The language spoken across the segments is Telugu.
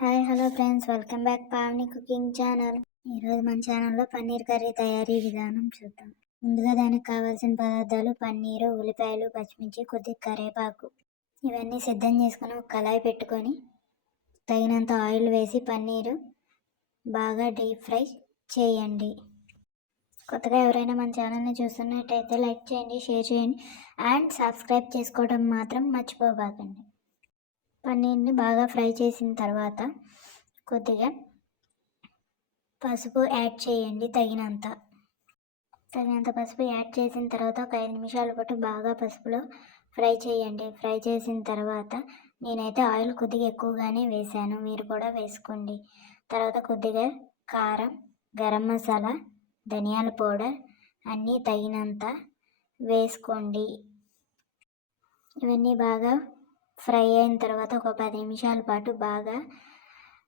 Hi hello friends, welcome back Pavani cooking channel. ఈరోజు మన ఛానల్లో పన్నీర్ కర్రీ తయారీ విధానం చూద్దాం. ముందుగా దానికి కావాల్సిన పదార్థాలు పన్నీరు, ఉల్లిపాయలు, పచ్చిమిర్చి, కొద్దిగా కరివేపాకు ఇవన్నీ సిద్ధం చేసుకొని ఒక కళాయి పెట్టుకొని తగినంత ఆయిల్ వేసి పన్నీరు బాగా డీప్ ఫ్రై చేయండి. కొత్తగా ఎవరైనా మన ఛానల్ని చూస్తున్నట్టయితే లైక్ చేయండి, షేర్ చేయండి అండ్ సబ్స్క్రైబ్ చేసుకోవడం మాత్రం మర్చిపోబాకండి. పన్నీర్ని బాగా ఫ్రై చేసిన తర్వాత కొద్దిగా పసుపు యాడ్ చేయండి. తగినంత పసుపు యాడ్ చేసిన తర్వాత ఒక 5 నిమిషాల పాటు బాగా పసుపులో ఫ్రై చేయండి. ఫ్రై చేసిన తర్వాత నేనైతే ఆయిల్ కొద్దిగా ఎక్కువగానే వేసాను, మీరు కూడా వేసుకోండి. తర్వాత కొద్దిగా కారం, గరం మసాలా, ధనియాల పౌడర్ అన్నీ తగినంత వేసుకోండి. ఇవన్నీ బాగా ఫ్రై అయిన తర్వాత ఒక 10 నిమిషాల పాటు బాగా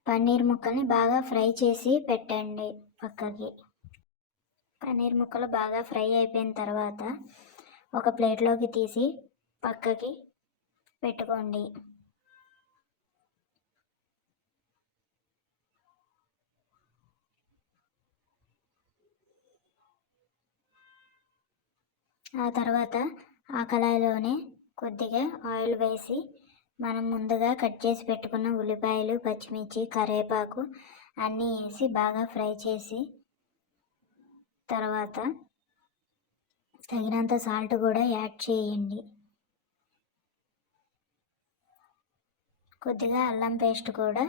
పన్నీర్ ముక్కల్ని బాగా ఫ్రై చేసి పెట్టండి పక్కకి. పన్నీర్ ముక్కలు బాగా ఫ్రై అయిపోయిన తర్వాత ఒక ప్లేట్లోకి తీసి పక్కకి పెట్టుకోండి. ఆ తర్వాత ఆ కళాయిలోనే కొద్దిగా ఆయిల్ వేసి మనం ముందుగా కట్ చేసి పెట్టుకున్న ఉల్లిపాయలు, పచ్చిమిర్చి, కరివేపాకు అన్నీ వేసి బాగా ఫ్రై చేసి తర్వాత తగినంత సాల్ట్ కూడా యాడ్ చేయండి. కొద్దిగా అల్లం పేస్ట్ కూడా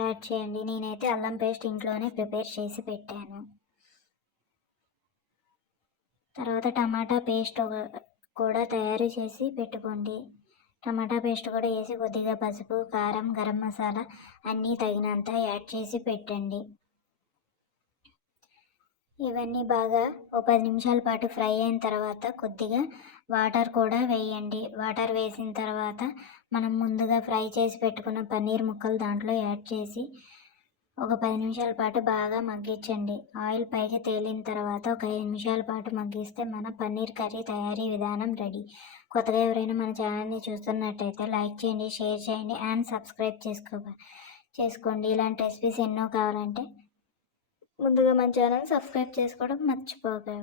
యాడ్ చేయండి. నేనైతే అల్లం పేస్ట్ ఇంట్లోనే ప్రిపేర్ చేసి పెట్టాను. తర్వాత టమాటా పేస్ట్ కూడా తయారు చేసి పెట్టుకోండి. టమాటా పేస్ట్ కూడా వేసి కొద్దిగా పసుపు, కారం, గరం మసాలా అన్నీ తగినంత యాడ్ చేసి పెట్టండి. ఇవన్నీ బాగా ఒక 10 నిమిషాల పాటు ఫ్రై అయిన తర్వాత కొద్దిగా వాటర్ కూడా వేయండి. వాటర్ వేసిన తర్వాత మనం ముందుగా ఫ్రై చేసి పెట్టుకున్న పన్నీర్ ముక్కలు దాంట్లో యాడ్ చేసి ఒక 10 నిమిషాల పాటు బాగా మగ్గించండి. ఆయిల్ పైకి తేలిన తర్వాత ఒక 5 నిమిషాల పాటు మగ్గిస్తే మన పన్నీర్ కర్రీ తయారీ విధానం రెడీ. కొత్తగా ఎవరైనా మన ఛానల్ని చూస్తున్నట్టయితే లైక్ చేయండి, షేర్ చేయండి అండ్ సబ్స్క్రైబ్ చేసుకోండి. ఇలాంటి రెసిపీస్ ఎన్నో కావాలంటే ముందుగా మన ఛానల్ సబ్స్క్రైబ్ చేసుకోవడం మర్చిపోకండి.